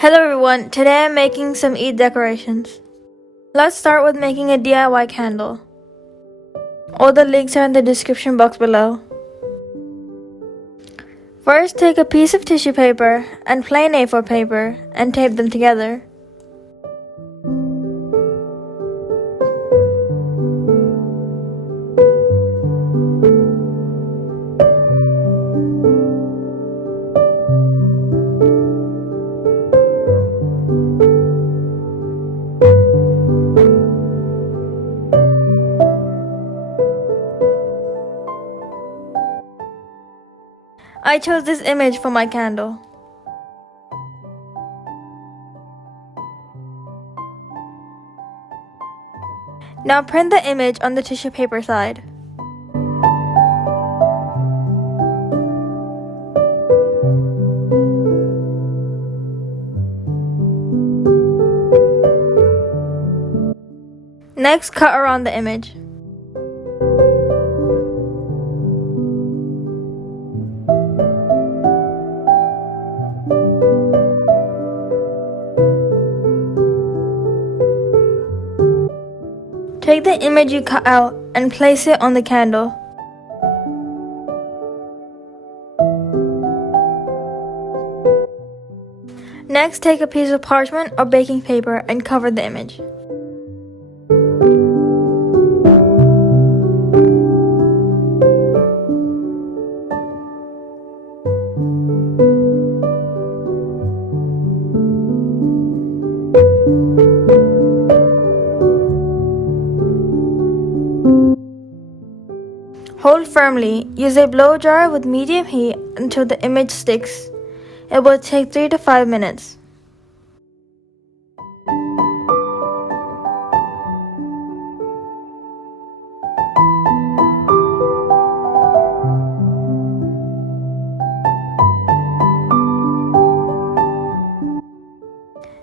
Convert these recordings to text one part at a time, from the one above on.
Hello everyone, today I'm making some Eid decorations. Let's start with making a DIY candle. All the links are in the description box below. First, take a piece of tissue paper and plain A4 paper and tape them together. I chose this image for my candle. Now print the image on the tissue paper side. Next, cut around the image. Take the image you cut out and place it on the candle. Next, take a piece of parchment or baking paper and cover the image. Hold firmly. Use a blow dryer with medium heat until the image sticks. It will take 3 to 5 minutes.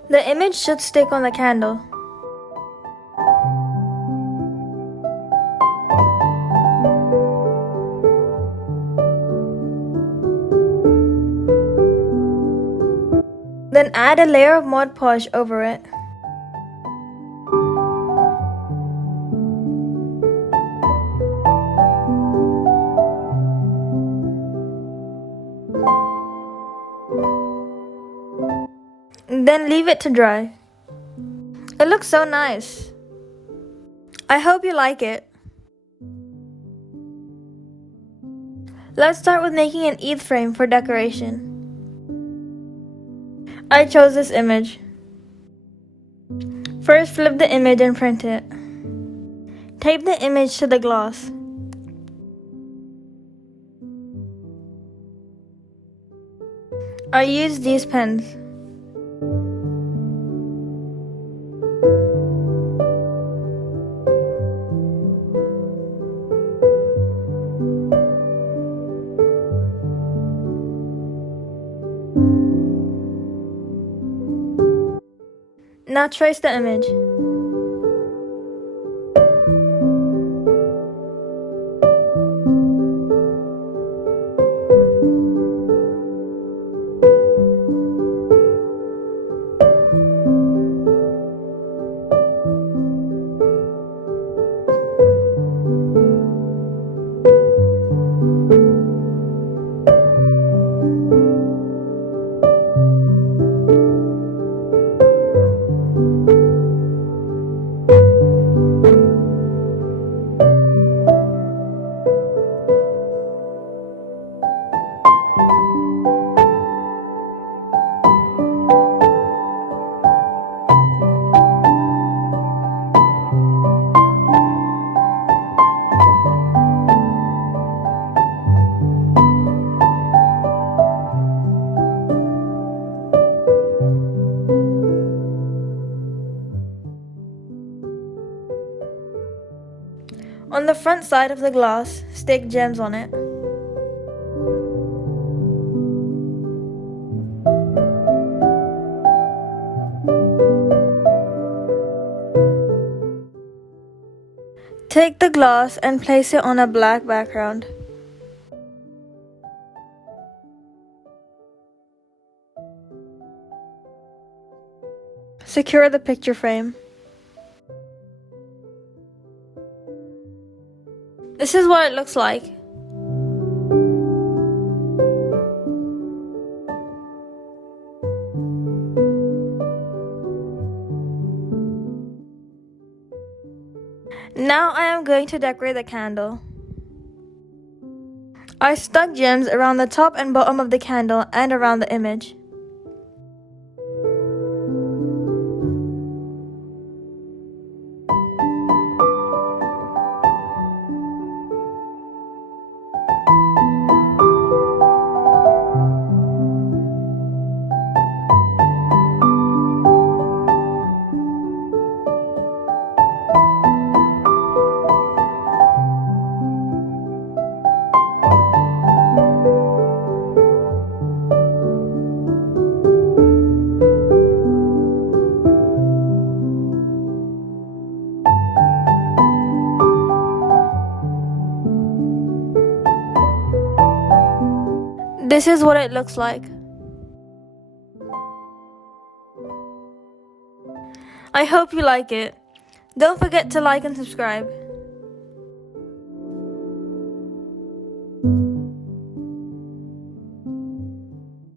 The image should stick on the candle. Then add a layer of Mod Podge over it. Then leave it to dry. It looks so nice. I hope you like it. Let's start with making an Eid frame for decoration. I chose this image. First, flip the image and print it. Tape the image to the gloss. I used these pens. Now trace the image. On the front side of the glass, stick gems on it. Take the glass and place it on a black background. Secure the picture frame. This is what it looks like. Now I am going to decorate the candle. I stuck gems around the top and bottom of the candle and around the image. This is what it looks like. I hope you like it. Don't forget to like and subscribe.